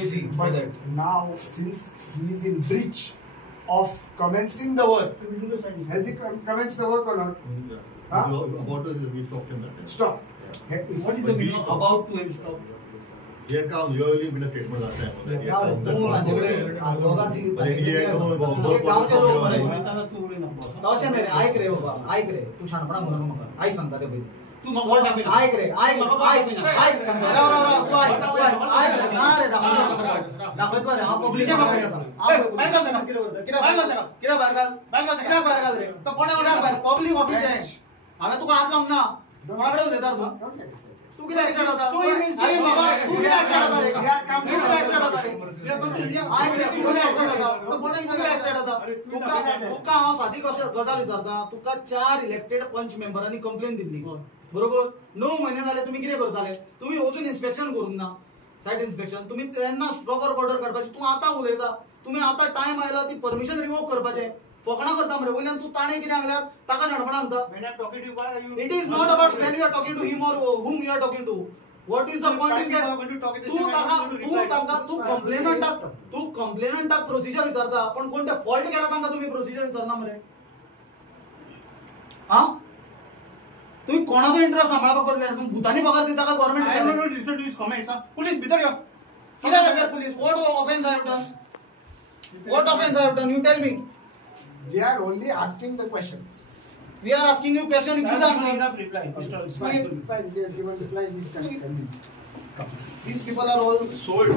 easy for But that. now, since he is in breach of commencing the work, has he commenced the work or not? Yeah. Huh? About to we stopped him that time. Stop. Yeah. What is the meaning of about to and stop? He had come yearly with a statement that time. That he had come that ऐक रे बाबा ऐक रे तू शानपणा म्हणू नका ऐक सांगता ते पहिले तू मग ऐक रे ऐक ऐक सांगता राव तू ऐक रे ना रे दाखवत रे हा पब्लिक बाहेर घाल किरा बाहेर घाल रे तो कोणा पब्लिक ऑफिस आहे आता तू हात लावून ना कोणाकडे देणार तू किती ऍक्सिडेंट होता अरे बाबा तू किती ऍक्सिडेंट होता रे तू किती ऍक्सिडेंट होता रे ऐक रे तू किती ऍक्सिडेंट होता तो कोणा किती ऍक्सिडेंट होता तुका हांव सादी गजाल विचारता तुका 4 इलेक्टेड पंच मेंबरांनी कंप्लेन दिल्ली बरोबर 9 महिने झाले तुम्ही किती करताले तुम्ही अजून इन्स्पेक्शन करून ना साइट इन्स्पेक्शन तुम्ही त्यांना प्रॉपर ऑर्डर करपाची तू आता उलयता तुम्ही आता टाइम आयला ती परमिशन रिवोक करपाचे फकणा करता मरे वयल्यान तू ताणे कितें हांगल्यार ताका शाणपणा सांगता it is not about when you are talking to him or whom you are talking to what is the point is that तू कंप्लेनंटाक प्रोसिजर विचारता पण कोणते फॉल्ट केला तांका तुम्ही प्रोसिजर विचारना मरे हां तुम्ही कोणाचो इंटरेस्ट सांभाळपाक बसले तुम्ही भूतानी पगार दिता का government I don't know listen to his comments police भितर यो कित्याक करता police what offence I have done you tell me We are only asking the questions. We are asking you question. You give the answer. Enough reply. Fine. He has given reply. These people are all sold.